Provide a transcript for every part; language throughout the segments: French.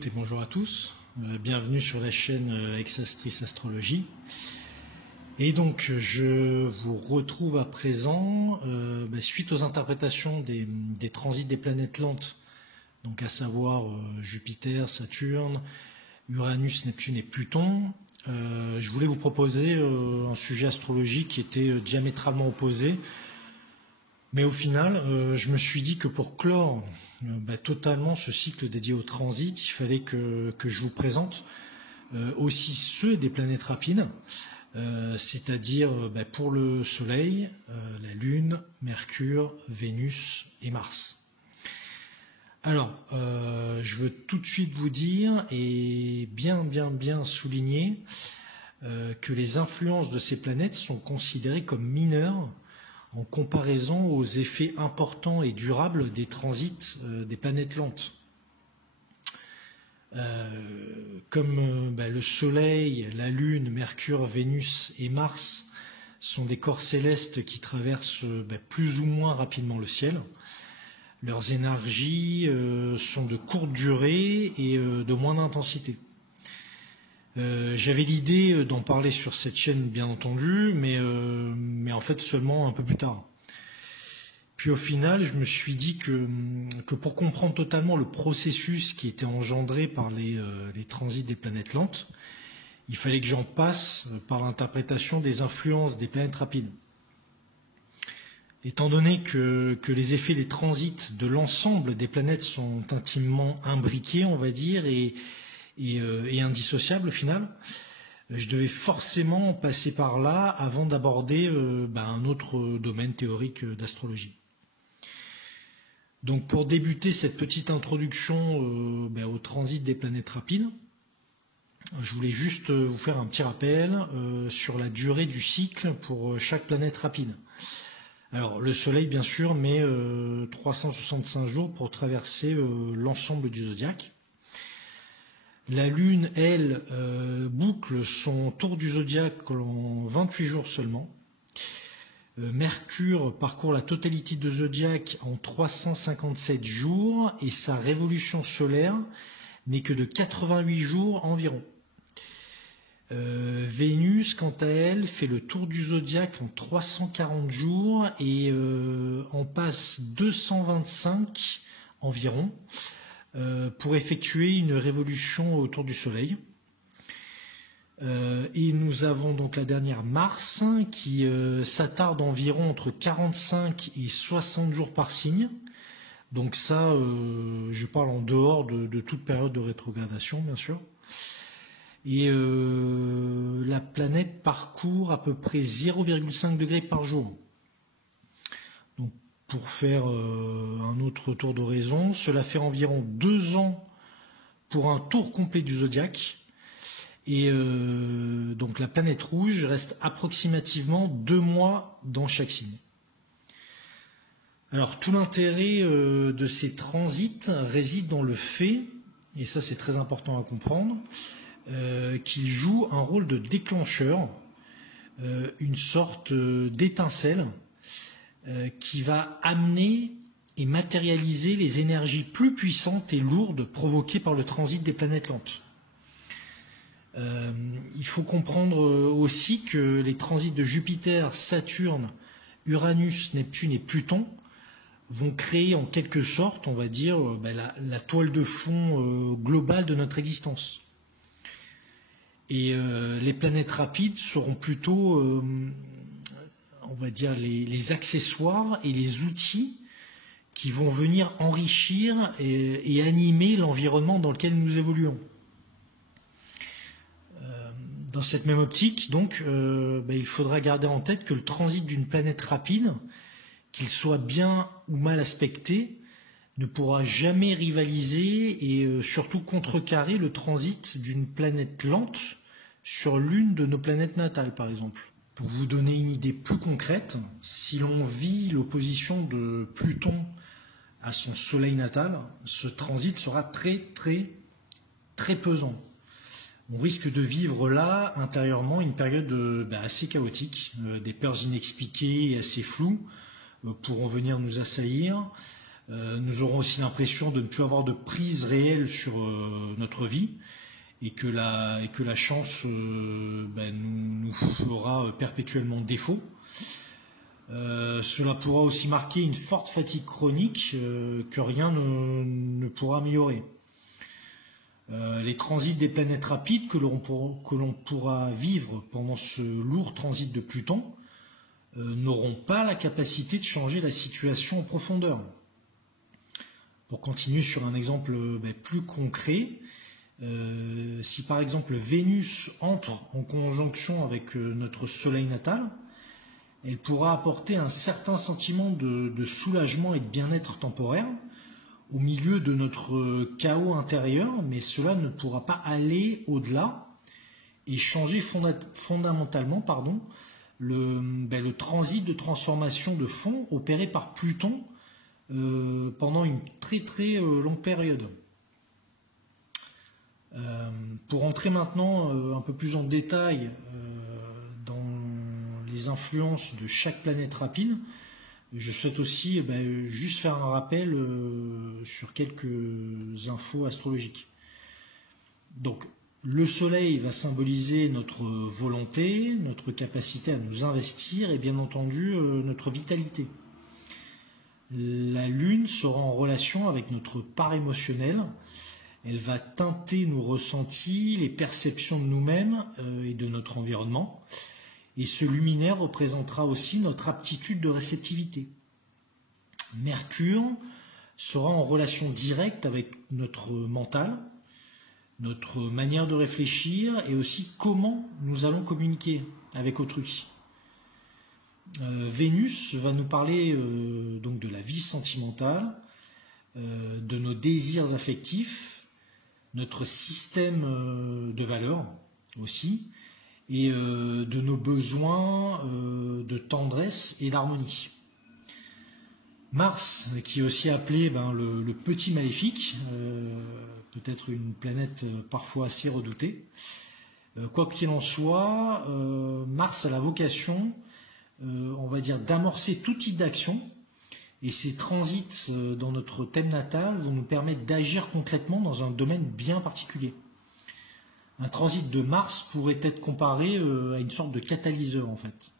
toutes et bonjour à tous. Bienvenue sur la chaîne Exastris Astrologie. Et donc je vous retrouve à présent suite aux interprétations des transits des planètes lentes, donc à savoir Jupiter, Saturne, Uranus, Neptune et Pluton. Je voulais vous proposer un sujet astrologique qui était diamétralement opposé. Mais au final, je me suis dit que pour clore totalement ce cycle dédié au transit, il fallait que je vous présente aussi ceux des planètes rapides, c'est-à-dire pour le Soleil, la Lune, Mercure, Vénus et Mars. Alors, je veux tout de suite vous dire et bien souligner que les influences de ces planètes sont considérées comme mineures en comparaison aux effets importants et durables des transits des planètes lentes. Comme le Soleil, la Lune, Mercure, Vénus et Mars sont des corps célestes qui traversent plus ou moins rapidement le ciel, leurs énergies sont de courte durée et de moindre intensité. J'avais l'idée d'en parler sur cette chaîne, bien entendu, mais en fait seulement un peu plus tard. Puis au final, je me suis dit que pour comprendre totalement le processus qui était engendré par les transits des planètes lentes, il fallait que j'en passe par l'interprétation des influences des planètes rapides. Étant donné que les effets des transits de l'ensemble des planètes sont intimement imbriqués, on va dire, et indissociable au final, je devais forcément passer par là avant d'aborder un autre domaine théorique d'astrologie. Donc pour débuter cette petite introduction au transit des planètes rapides, je voulais juste vous faire un petit rappel sur la durée du cycle pour chaque planète rapide. Alors le Soleil bien sûr met 365 jours pour traverser l'ensemble du zodiaque. La Lune, elle, boucle son tour du zodiaque en 28 jours seulement. Mercure parcourt la totalité du zodiaque en 357 jours et sa révolution solaire n'est que de 88 jours environ. Vénus, quant à elle, fait le tour du zodiaque en 340 jours et en passe 225 environ. Pour effectuer une révolution autour du Soleil. Et nous avons donc la dernière Mars qui s'attarde environ entre 45 et 60 jours par signe. Donc ça, je parle en dehors de toute période de rétrogradation, bien sûr. Et la planète parcourt à peu près 0,5 degrés par jour. Donc, pour faire un autre tour d'horizon, cela fait environ 2 ans pour un tour complet du zodiaque. Et donc la planète rouge reste approximativement 2 mois dans chaque signe. Alors tout l'intérêt de ces transits réside dans le fait, et ça c'est très important à comprendre, qu'ils jouent un rôle de déclencheur, une sorte d'étincelle qui va amener et matérialiser les énergies plus puissantes et lourdes provoquées par le transit des planètes lentes. Il faut comprendre aussi que les transits de Jupiter, Saturne, Uranus, Neptune et Pluton vont créer en quelque sorte, on va dire, la toile de fond globale de notre existence. Et les planètes rapides seront plutôt on va dire les accessoires et les outils qui vont venir enrichir et animer l'environnement dans lequel nous évoluons. Dans cette même optique, donc, il faudra garder en tête que le transit d'une planète rapide, qu'il soit bien ou mal aspecté, ne pourra jamais rivaliser et surtout contrecarrer le transit d'une planète lente sur l'une de nos planètes natales, par exemple. Pour vous donner une idée plus concrète, si l'on vit l'opposition de Pluton à son soleil natal, ce transit sera très pesant. On risque de vivre là, intérieurement, une période assez chaotique. Des peurs inexpliquées et assez floues pourront venir nous assaillir. Nous aurons aussi l'impression de ne plus avoir de prise réelle sur notre vie et que la chance nous fera perpétuellement défaut. Cela pourra aussi marquer une forte fatigue chronique que rien ne pourra améliorer. Les transits des planètes rapides que l'on pourra vivre pendant ce lourd transit de Pluton n'auront pas la capacité de changer la situation en profondeur. Pour continuer sur un exemple plus concret, si par exemple Vénus entre en conjonction avec notre Soleil natal, elle pourra apporter un certain sentiment de soulagement et de bien-être temporaire au milieu de notre chaos intérieur, mais cela ne pourra pas aller au-delà et changer fondamentalement le transit de transformation de fond opéré par Pluton pendant une très très longue période. Pour entrer maintenant un peu plus en détail dans les influences de chaque planète rapide, je souhaite aussi juste faire un rappel sur quelques infos astrologiques. Donc, le Soleil va symboliser notre volonté, notre capacité à nous investir et bien entendu notre vitalité. La Lune sera en relation avec notre part émotionnelle. Elle va teinter nos ressentis, les perceptions de nous-mêmes et de notre environnement. Et ce luminaire représentera aussi notre aptitude de réceptivité. Mercure sera en relation directe avec notre mental, notre manière de réfléchir et aussi comment nous allons communiquer avec autrui. Vénus va nous parler donc de la vie sentimentale, de nos désirs affectifs, notre système de valeurs aussi, et de nos besoins de tendresse et d'harmonie. Mars, qui est aussi appelé le petit maléfique, peut-être une planète parfois assez redoutée. Quoi qu'il en soit, Mars a la vocation, on va dire, d'amorcer tout type d'action, et ces transits dans notre thème natal vont nous permettre d'agir concrètement dans un domaine bien particulier. Un transit de Mars pourrait être comparé à une sorte de catalyseur en fait.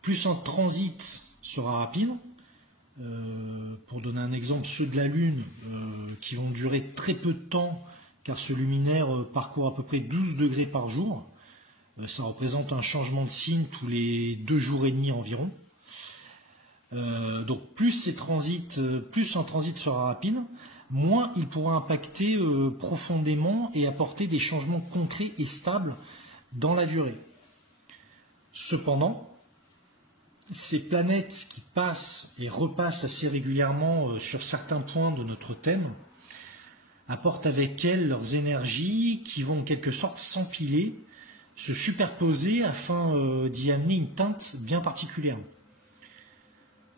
Plus un transit sera rapide, pour donner un exemple, ceux de la Lune qui vont durer très peu de temps car ce luminaire parcourt à peu près 12 degrés par jour. Ça représente un changement de signe tous les 2 jours et demi environ. Donc plus un transit sera rapide, moins il pourra impacter profondément et apporter des changements concrets et stables dans la durée. Cependant, ces planètes qui passent et repassent assez régulièrement sur certains points de notre thème apportent avec elles leurs énergies qui vont en quelque sorte s'empiler, se superposer afin d'y amener une teinte bien particulière.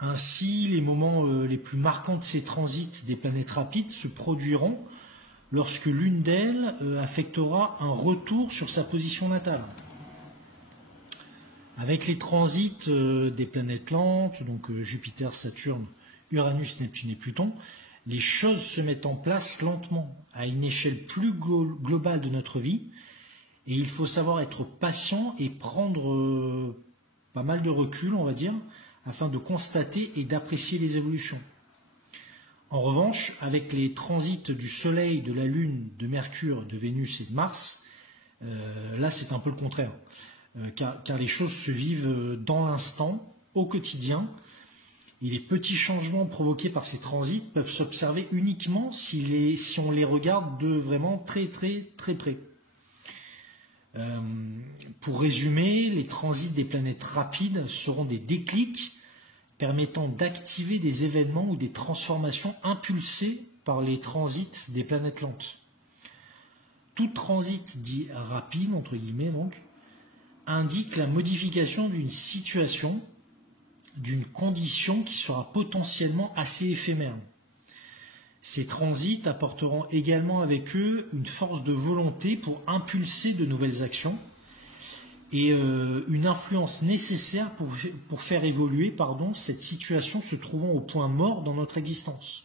Ainsi, les moments les plus marquants de ces transits des planètes rapides se produiront lorsque l'une d'elles affectera un retour sur sa position natale. Avec les transits des planètes lentes, donc Jupiter, Saturne, Uranus, Neptune et Pluton, les choses se mettent en place lentement, à une échelle plus globale de notre vie, et il faut savoir être patient et prendre pas mal de recul, on va dire, afin de constater et d'apprécier les évolutions. En revanche, avec les transits du Soleil, de la Lune, de Mercure, de Vénus et de Mars, là c'est un peu le contraire, car les choses se vivent dans l'instant, au quotidien, et les petits changements provoqués par ces transits peuvent s'observer uniquement si on les regarde de vraiment très très très près. Pour résumer, les transits des planètes rapides seront des déclics permettant d'activer des événements ou des transformations impulsées par les transits des planètes lentes. Tout transit dit rapide, entre guillemets donc, indique la modification d'une situation, d'une condition qui sera potentiellement assez éphémère. Ces transits apporteront également avec eux une force de volonté pour impulser de nouvelles actions et une influence nécessaire pour faire évoluer cette situation se trouvant au point mort dans notre existence.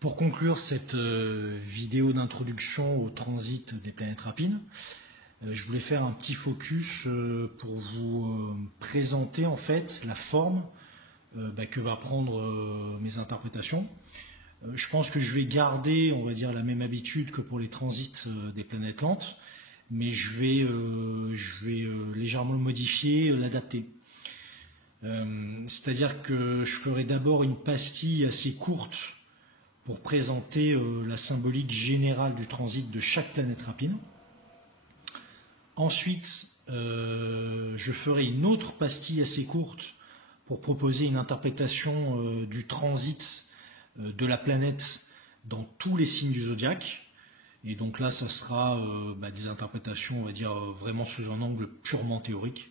Pour conclure cette vidéo d'introduction au transit des planètes rapides, je voulais faire un petit focus pour vous présenter en fait la forme que va prendre mes interprétations. Je pense que je vais garder, on va dire, la même habitude que pour les transits des planètes lentes, mais je vais légèrement le modifier, l'adapter. C'est-à-dire que je ferai d'abord une pastille assez courte pour présenter la symbolique générale du transit de chaque planète rapide. Ensuite, je ferai une autre pastille assez courte pour proposer une interprétation du transit de la planète dans tous les signes du zodiaque. Et donc là, ça sera des interprétations, on va dire, vraiment sous un angle purement théorique.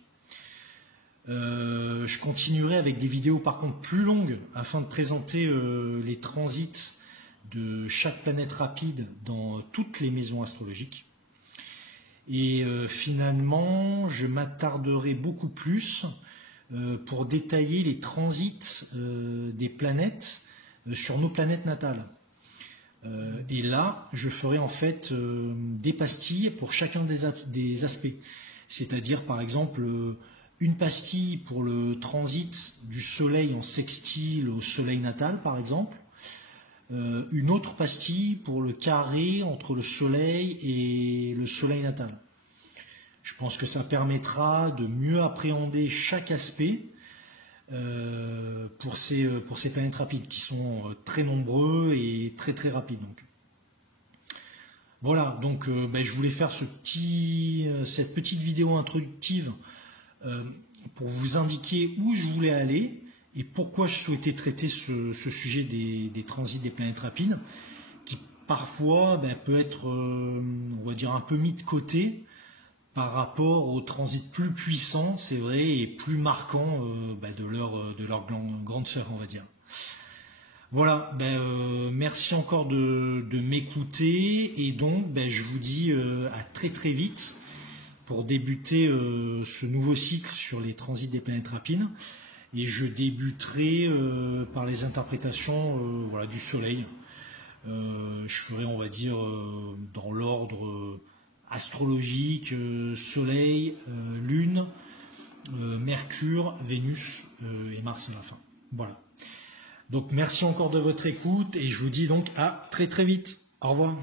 Je continuerai avec des vidéos par contre plus longues afin de présenter les transits de chaque planète rapide dans toutes les maisons astrologiques. Et finalement, je m'attarderai beaucoup plus pour détailler les transits des planètes sur nos planètes natales. Et là, je ferai en fait des pastilles pour chacun des aspects. C'est-à-dire, par exemple, une pastille pour le transit du Soleil en sextile au Soleil natal, par exemple. Une autre pastille pour le carré entre le Soleil et le Soleil natal. Je pense que ça permettra de mieux appréhender chaque aspect pour ces planètes rapides qui sont très nombreux et très très rapides. Donc. Voilà, donc je voulais faire cette petite vidéo introductive pour vous indiquer où je voulais aller et pourquoi je souhaitais traiter ce sujet des transits des planètes rapides, qui parfois peut être, on va dire, un peu mis de côté par rapport aux transits plus puissants, c'est vrai, et plus marquants de leur grande sœur, on va dire. Voilà, merci encore de m'écouter, et donc je vous dis à très très vite pour débuter ce nouveau cycle sur les transits des planètes rapides. Et je débuterai par les interprétations du Soleil. Je ferai, on va dire, dans l'ordre astrologique, Soleil, Lune, Mercure, Vénus et Mars à la fin. Voilà. Donc merci encore de votre écoute et je vous dis donc à très très vite. Au revoir.